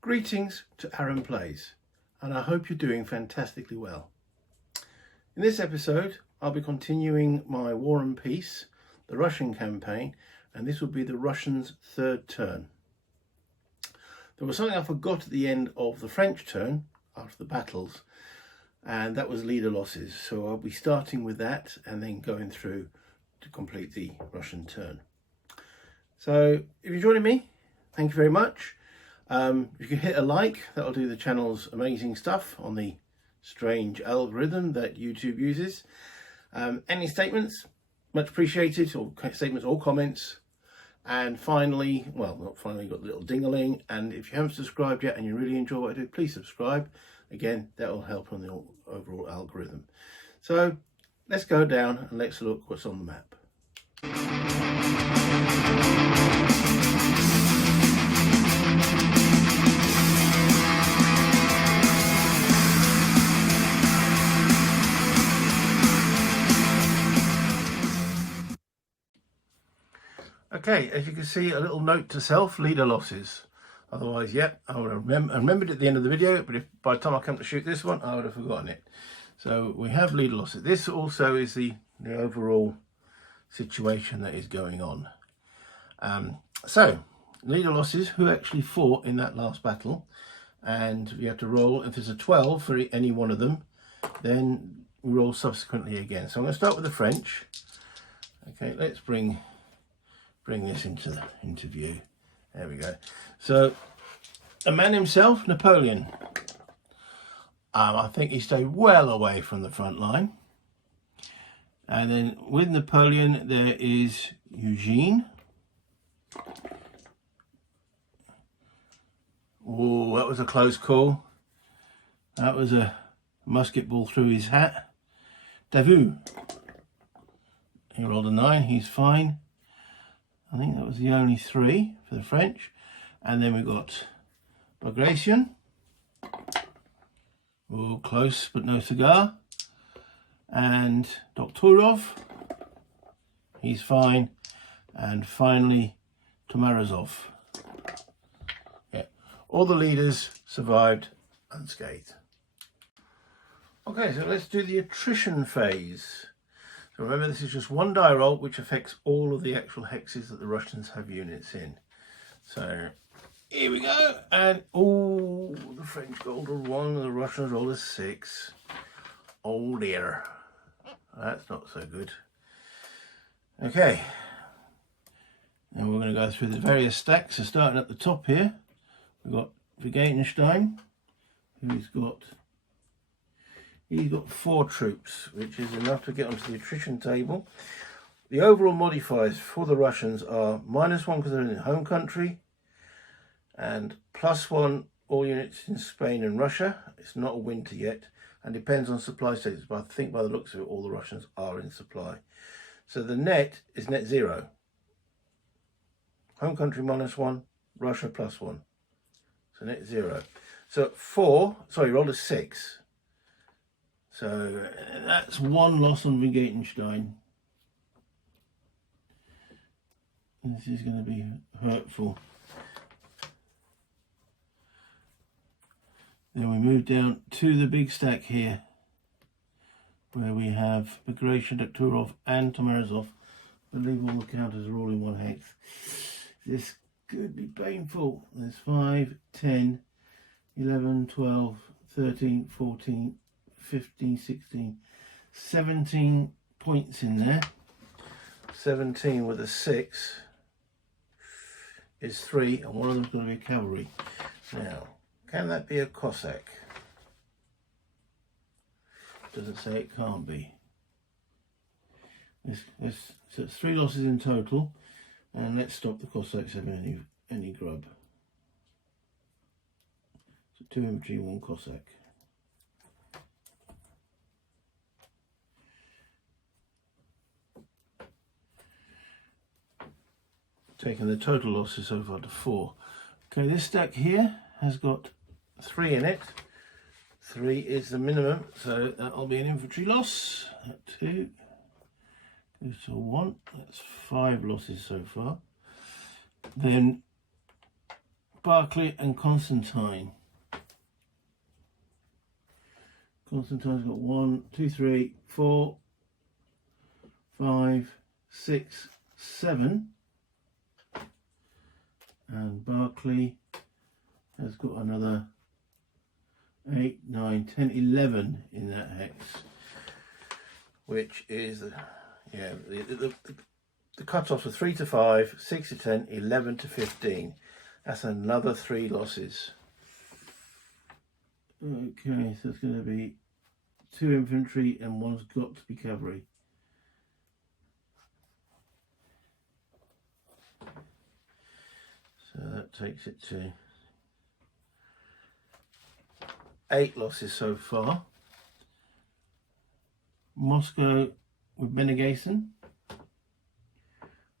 Greetings to Aaron Plays, and I hope you're doing fantastically well. In this episode, I'll be continuing my War and Peace, the Russian campaign, and this will be the Russians' third turn. There was something I forgot at the end of the French turn, after the battles, and that was leader losses. So I'll be starting with that and then going through to complete the Russian turn. So if you're joining me, thank you very much. If you can hit a like, that'll do the channel's amazing stuff on the strange algorithm that YouTube uses. Any statements, much appreciated, or statements or comments. And finally, well, not finally, got the little ding-a-ling. And if you haven't subscribed yet and you really enjoy what I do, please subscribe. Again, that will help on the overall algorithm. So let's go down and let's look what's on the map. Okay, as you can see, a little note to self, leader losses. Otherwise, yep, I would have remembered at the end of the video, but if by the time I come to shoot this one, I would have forgotten it. So we have leader losses. This also is the overall situation that is going on. So, leader losses, who actually fought in that last battle, and we have to roll. If there's a 12 for any one of them, then we roll subsequently again. So I'm going to start with the French. Okay, let's bring this into view. There we go. So the man himself, Napoleon, I think he stayed well away from the front line. And then with Napoleon there is Eugene. Oh, that was a close call. That was a musket ball through his hat. Davout, he rolled a 9, he's fine. I think that was the only 3 for the French. And then we got Bagration. Oh, close, but no cigar. And Doktorov. He's fine. And finally, Tomarazov. Yeah, all the leaders survived unscathed. Okay, so let's do the attrition phase. So remember, this is just one die roll, which affects all of the actual hexes that the Russians have units in. So here we go. And oh, the French rolled a 1, the Russians rolled a 6. Oh dear. That's not so good. Okay. Now we're going to go through the various stacks. So starting at the top here, we've got Wittgenstein, He's got 4 troops, which is enough to get onto the attrition table. The overall modifiers for the Russians are -1 because they're in home country, and +1 all units in Spain and Russia. It's not a winter yet, and depends on supply status, but I think by the looks of it, all the Russians are in supply. So the net is net 0. Home country -1, Russia +1. So net 0. So 4, sorry, rolled a 6. So that's 1 loss on Wittgenstein. This is going to be hurtful. Then we move down to the big stack here, where we have Bagration, Doktorov and Tomarazov. I believe all the counters are all in 1 hex. This could be painful. There's 5, 10, 11, 12, 13, 14, 15, 16, 17 points in there. 17 with a 6 is 3, and one of them's going to be a cavalry. Now, can that be a Cossack? Doesn't say it can't be. So it's 3 losses in total, and let's stop the Cossacks having any grub. So 2 infantry, 1 Cossack. Taking the total losses so far to 4. Okay, this stack here has got 3 in it. 3 is the minimum, so that'll be an infantry loss. That 2 goes to 1. That's 5 losses so far. Then Barclay and Constantine. Constantine's got 1, 2, 3, 4, 5, 6, 7. And Barclay has got another 8, 9, 10, 11 in that hex, which is the cut-offs are 3 to 5, 6 to 10, 11 to 15. That's another 3 losses. Okay, so it's going to be 2 infantry and 1's got to be cavalry. So that takes it to 8 losses so far. Moscow with Benegason.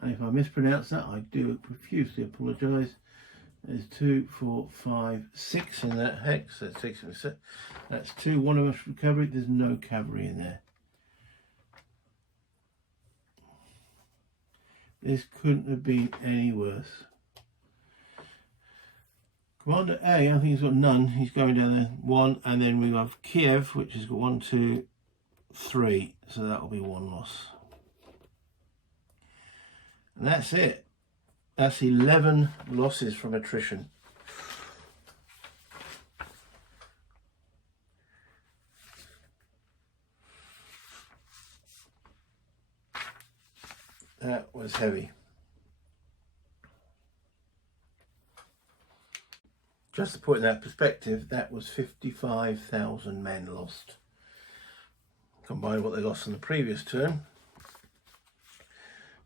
And if I mispronounce that, I do profusely apologise. There's 2, 4, 5, 6 in that hex. That's 6 and 7. That's 2, 1 of us from cavalry. There's no cavalry in there. This couldn't have been any worse. Commander A, I think he's got none. He's going down there 1, and then we have Kiev, which has got 1, 2, 3. So that will be 1 loss. And that's it. That's 11 losses from attrition. That was heavy. Just to put in that perspective, that was 55,000 men lost. Combine what they lost in the previous turn,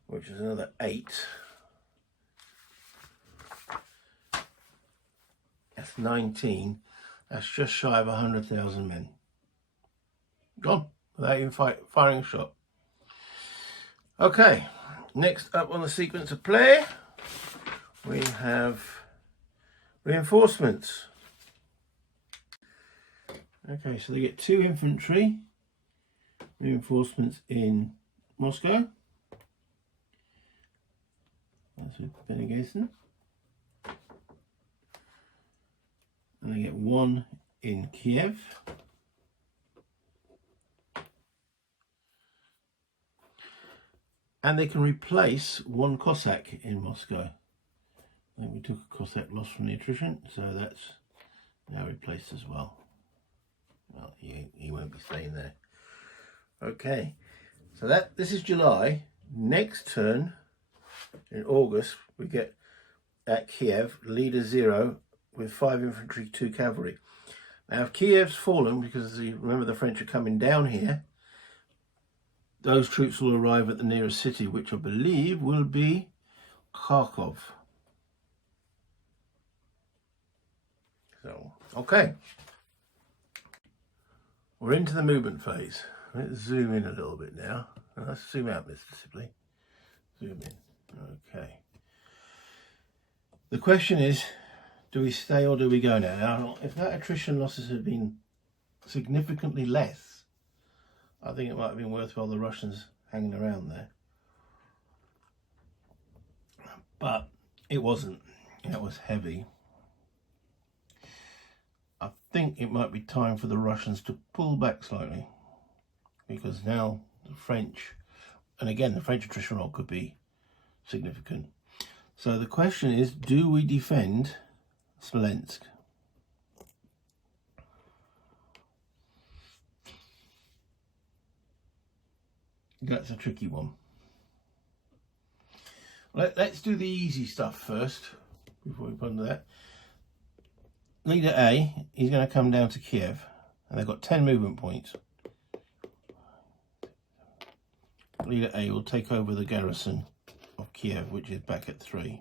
which is another 8. That's 19. That's just shy of 100,000 men. Gone without even firing a shot. Okay, next up on the sequence of play, we have reinforcements. Okay, so they get 2 infantry reinforcements in Moscow. That's with Benegason. And they get 1 in Kiev. And they can replace 1 Cossack in Moscow. I think we took a Cossack loss from the attrition, so that's now replaced as well. Well, he won't be staying there. Okay, so this is July. Next turn, in August, we get at Kiev, leader 0 with 5 infantry, 2 cavalry. Now, if Kiev's fallen, because remember the French are coming down here, those troops will arrive at the nearest city, which I believe will be Kharkov. So, okay. We're into the movement phase. Let's zoom in a little bit now. Let's zoom out, Mr. Sibley. Zoom in. Okay. The question is, do we stay or do we go now? Now, if that attrition losses had been significantly less, I think it might have been worthwhile the Russians hanging around there. But it wasn't. It was heavy. I think it might be time for the Russians to pull back slightly, because now the French, and again the French attrition roll could be significant. So the question is, do we defend Smolensk? That's a tricky one. Let's do the easy stuff first before we put into that. Leader A, he's going to come down to Kiev, and they've got 10 movement points. Leader A will take over the garrison of Kiev, which is back at 3.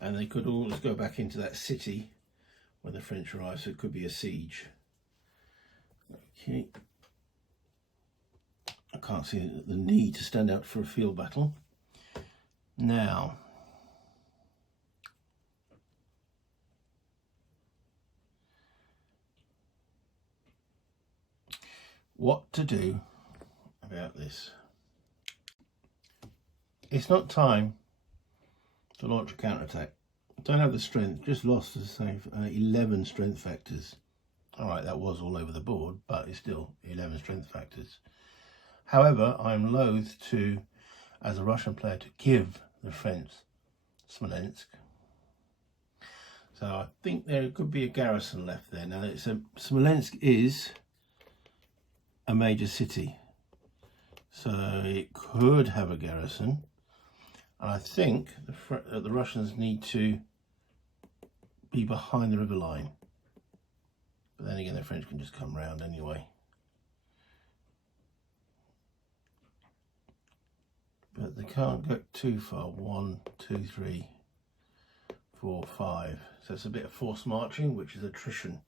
And they could always go back into that city when the French arrive, so it could be a siege. Okay. I can't see the need to stand out for a field battle. Now, what to do about this? It's not time to launch a counterattack. Don't have the strength, just lost, as I say, 11 strength factors. Alright, that was all over the board, but it's still 11 strength factors. However, I'm loath to, as a Russian player, to give the French Smolensk. So I think there could be a garrison left there. Now, Smolensk is a major city, so it could have a garrison. And I think the Russians need to be behind the river line. But then again, the French can just come round anyway. But they can't go too far. 1, 2, 3, 4, 5. So it's a bit of forced marching, which is attrition.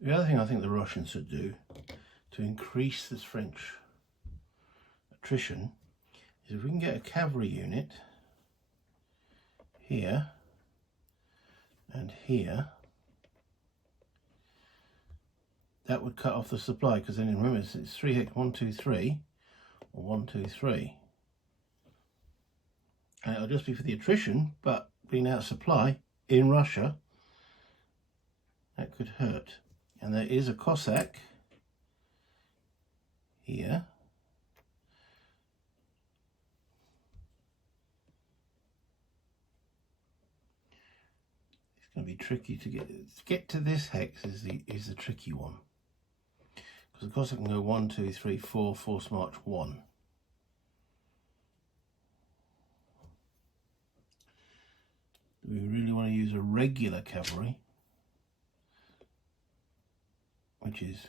The other thing I think the Russians should do to increase this French attrition is if we can get a cavalry unit here and here, that would cut off the supply, because then remember it's 3 hex, 1, 2, 3, or 1, 2, 3, and it'll just be for the attrition, but being out of supply in Russia, that could hurt. And there is a Cossack here. It's going to be tricky to get to this hex is the tricky one, because the Cossack can go 1, 2, 3, 4, force march 1. Do we really want to use a regular cavalry, which is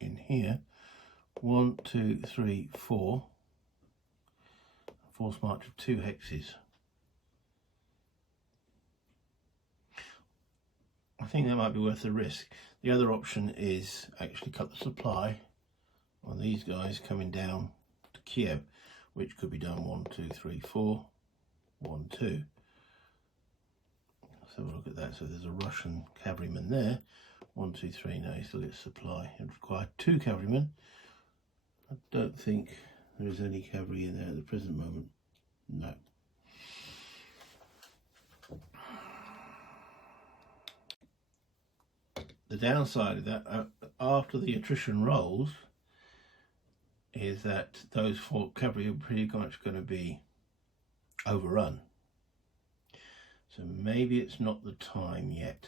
in here? 1, 2, 3, 4, force march of 2 hexes. I think that might be worth the risk. The other option is actually cut the supply on these guys coming down to Kiev, which could be done 1, 2, 3, 4, 1, 2. Let's have a look at that. So there's a Russian cavalryman there. 1, 2, 3. No, he still gets supply. It required 2 cavalrymen. I don't think there is any cavalry in there at the present moment. No. The downside of that, after the attrition rolls, is that those 4 cavalry are pretty much going to be overrun. So maybe it's not the time yet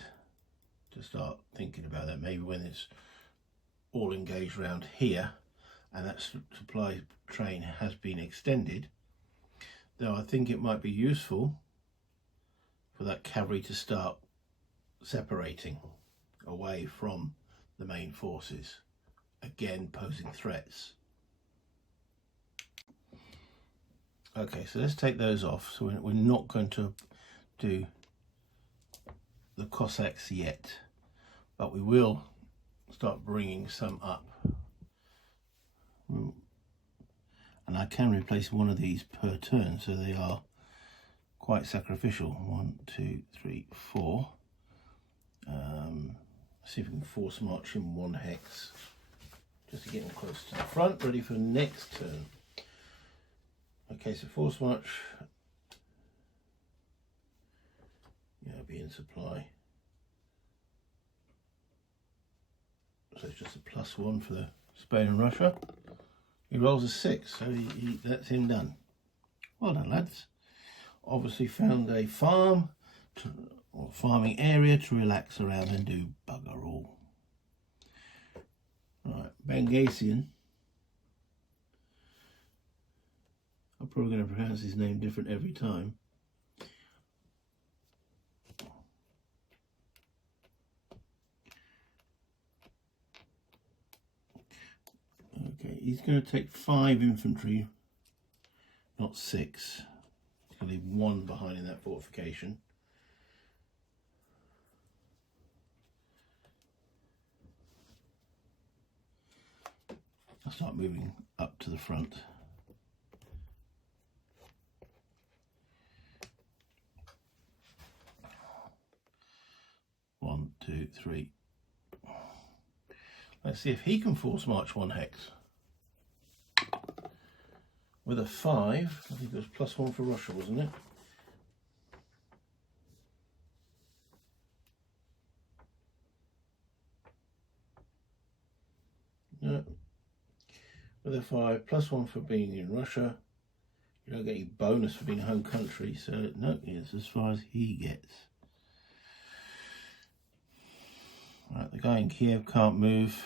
to start thinking about that. Maybe when it's all engaged around here and that supply train has been extended, though I think it might be useful for that cavalry to start separating away from the main forces, again posing threats. Okay, so let's take those off. So we're not going to do the Cossacks yet, but we will start bringing some up. And I can replace one of these per turn, so they are quite sacrificial. 1, 2, 3, 4. See if we can force march in 1 hex, just to get them close to the front, ready for next turn. Okay, so force march, yeah, be in supply. So it's just a +1 for the Spain and Russia. He rolls a 6, so that's him done. Well done, lads. Obviously found a farm or farming area to relax around and do bugger all. Right, Bengasian. I'm probably going to pronounce his name different every time. Okay, he's going to take 5 infantry, not 6. He's going to leave 1 behind in that fortification. I'll start moving up to the front. One, 2, 3. Let's see if he can force march 1 hex with a 5. I think it was +1 for Russia, wasn't it? No. With a 5, +1 for being in Russia. You don't get any bonus for being home country, so no, it's as far as he gets. Right, the guy in Kiev can't move,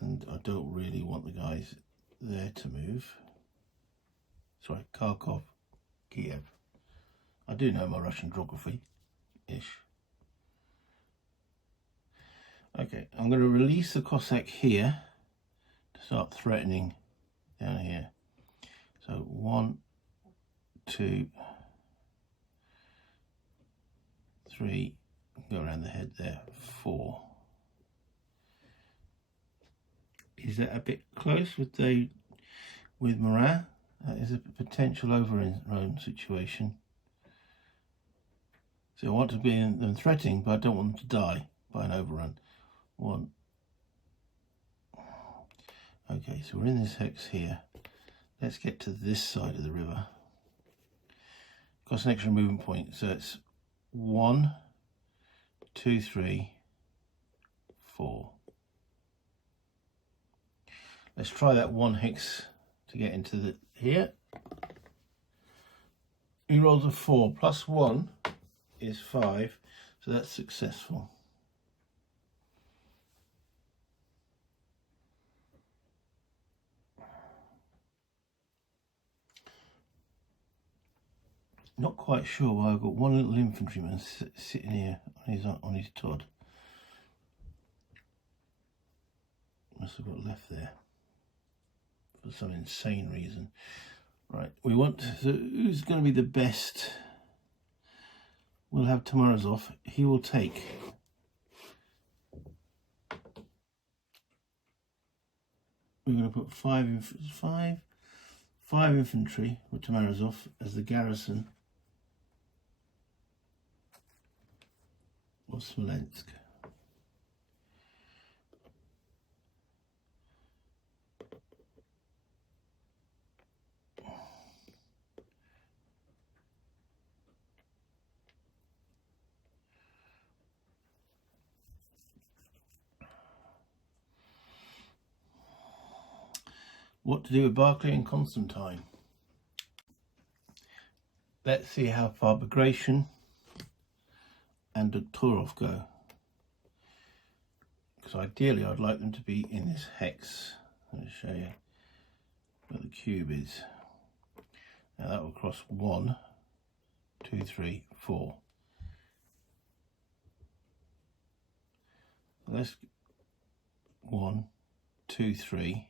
and I don't really want the guys there to move. Sorry, Kharkov, Kiev. I do know my Russian geography-ish. Okay, I'm going to release the Cossack here to start threatening down here. So 1, 2, 3, go around the head there, 4. Is that a bit close with Moran? That is a potential overrun situation. So I want to be in them threatening, but I don't want them to die by an overrun. 1. Okay, so we're in this hex here. Let's get to this side of the river. Cost an extra movement point, so it's 1, 2, 3, 4. Let's try that 1 hex to get into the here. He rolls a 4, +1 is 5, so that's successful. Not quite sure why I've got one little infantryman sitting here on his Todd. Must have got left there for some insane reason. Right, we want so who's going to be the best? We'll have Tomarazov. He will take. We're going to put 5 infantry with Tomarazov as the garrison of Smolensk. What to do with Barclay and Constantine? Let's see how far Bagration and Doktorov go. Because ideally I'd like them to be in this hex. Let me show you where the cube is. Now that will cross 1, 2, 3, 4. Let's 1, 2, 3.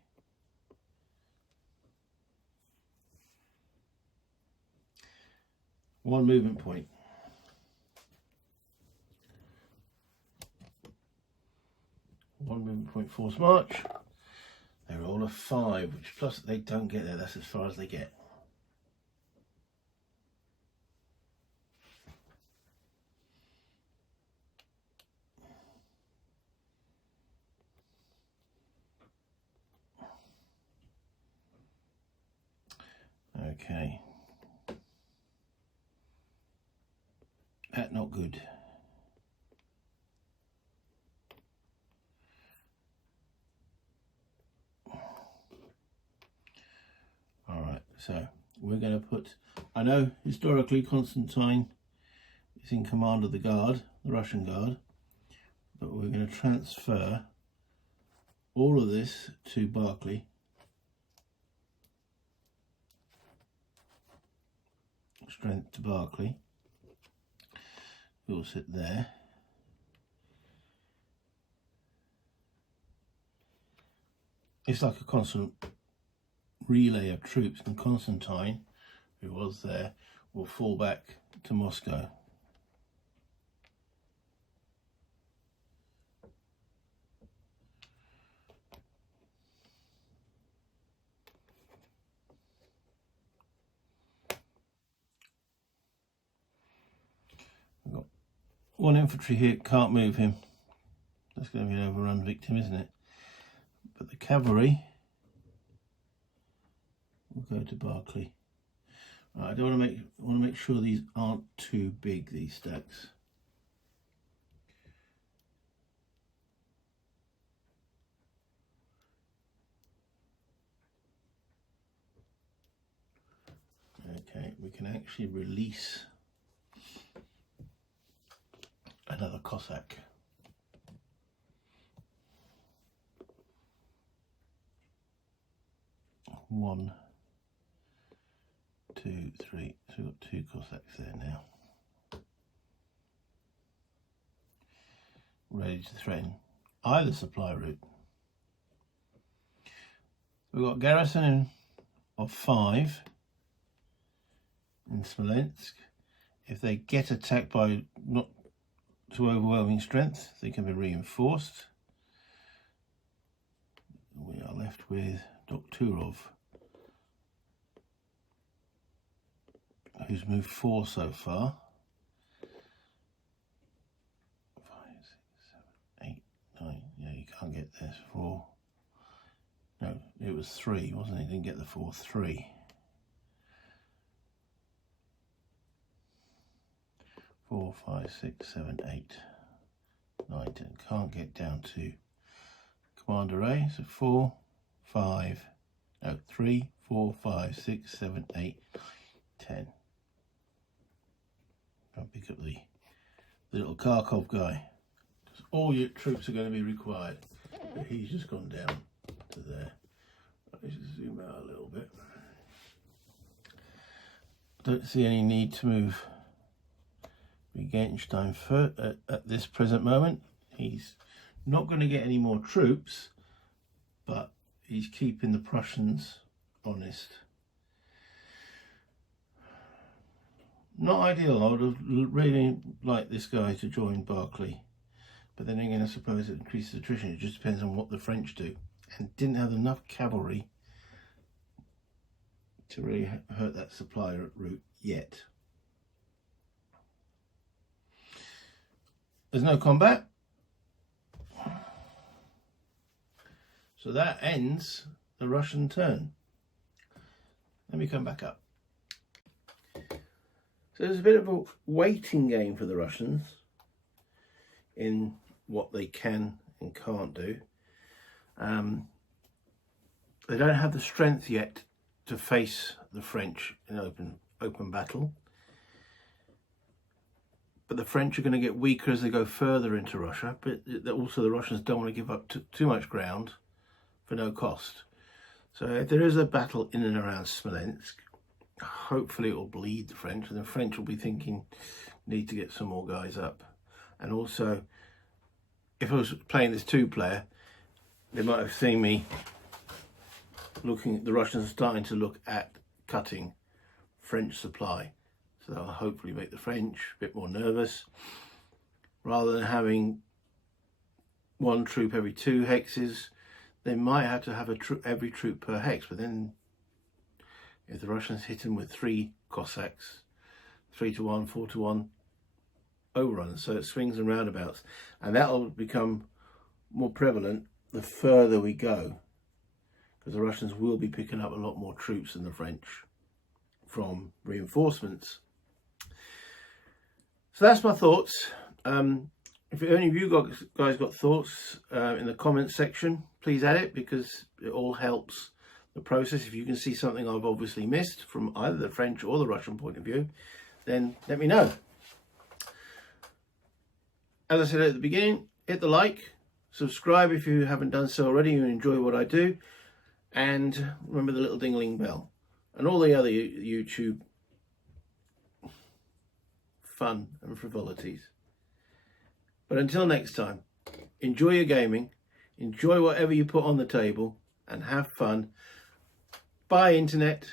One movement point. One movement point force march. They're all a 5, which plus they don't get there. That's as far as they get. Okay. That's not good. Alright, so we're going to put, I know historically Constantine is in command of the guard, the Russian guard, but we're going to transfer all of this to Barclay. Strength to Barclay. We'll sit there. It's like a constant relay of troops, and Constantine, who was there, will fall back to Moscow. We've got one infantry here, can't move him. That's going to be an overrun victim, isn't it? But the cavalry we'll go to Barclay. Right, I don't want to make sure these aren't too big, these stacks. Okay, we can actually release another Cossack. One, two, three. So we've got two Cossacks there now. Ready to threaten either supply route. We've got garrison of 5 in Smolensk. If they get attacked by not too overwhelming strength, they can be reinforced. We are left with Dokturov, who's moved 4 so far. 5, 6, 7, 8, 9. Yeah, you can't get this. 4. No, it was 3, wasn't it? Didn't get the 4. 3. 4, 5, 6, 7, 8, 9, 10. Can't get down to Commander A. So 4, 5, no, 3, 4, 5, 6, 7, 8, 10. I'll pick up the little Kharkov guy. All your troops are going to be required. But he's just gone down to there. Let's just zoom out a little bit. Don't see any need to move Wittgenstein at this present moment. He's not going to get any more troops, but he's keeping the Prussians honest. Not ideal. I would have really liked this guy to join Barclay, but then again I suppose it increases attrition. It just depends on what the French do, and didn't have enough cavalry to really hurt that supply route yet. There's no combat, so that ends the Russian turn. Let me come back up. So there's a bit of a waiting game for the Russians in what they can and can't do. They don't have the strength yet to face the French in open battle. But the French are going to get weaker as they go further into Russia, but also the Russians don't want to give up too much ground for no cost. So if there is a battle in and around Smolensk, hopefully it will bleed the French, and the French will be thinking, need to get some more guys up. And also, if I was playing this 2-player, they might have seen me looking, the Russians are starting to look at cutting French supply. So that'll hopefully make the French a bit more nervous. Rather than having 1 troop every 2 hexes, they might have to have every troop per hex. But then if the Russians hit them with 3 Cossacks, 3 to 1, 4 to 1 overruns, so it swings and roundabouts. And that'll become more prevalent the further we go, because the Russians will be picking up a lot more troops than the French from reinforcements. So that's my thoughts. If any of you guys got thoughts in the comments section, please add it, because it all helps the process. If you can see something I've obviously missed from either the French or the Russian point of view, then let me know. As I said at the beginning, hit the like, subscribe if you haven't done so already and enjoy what I do, and remember the little ding-a-ling bell and all the other YouTube fun and frivolities. But until next time, enjoy your gaming, enjoy whatever you put on the table, and have fun. Bye, Internet.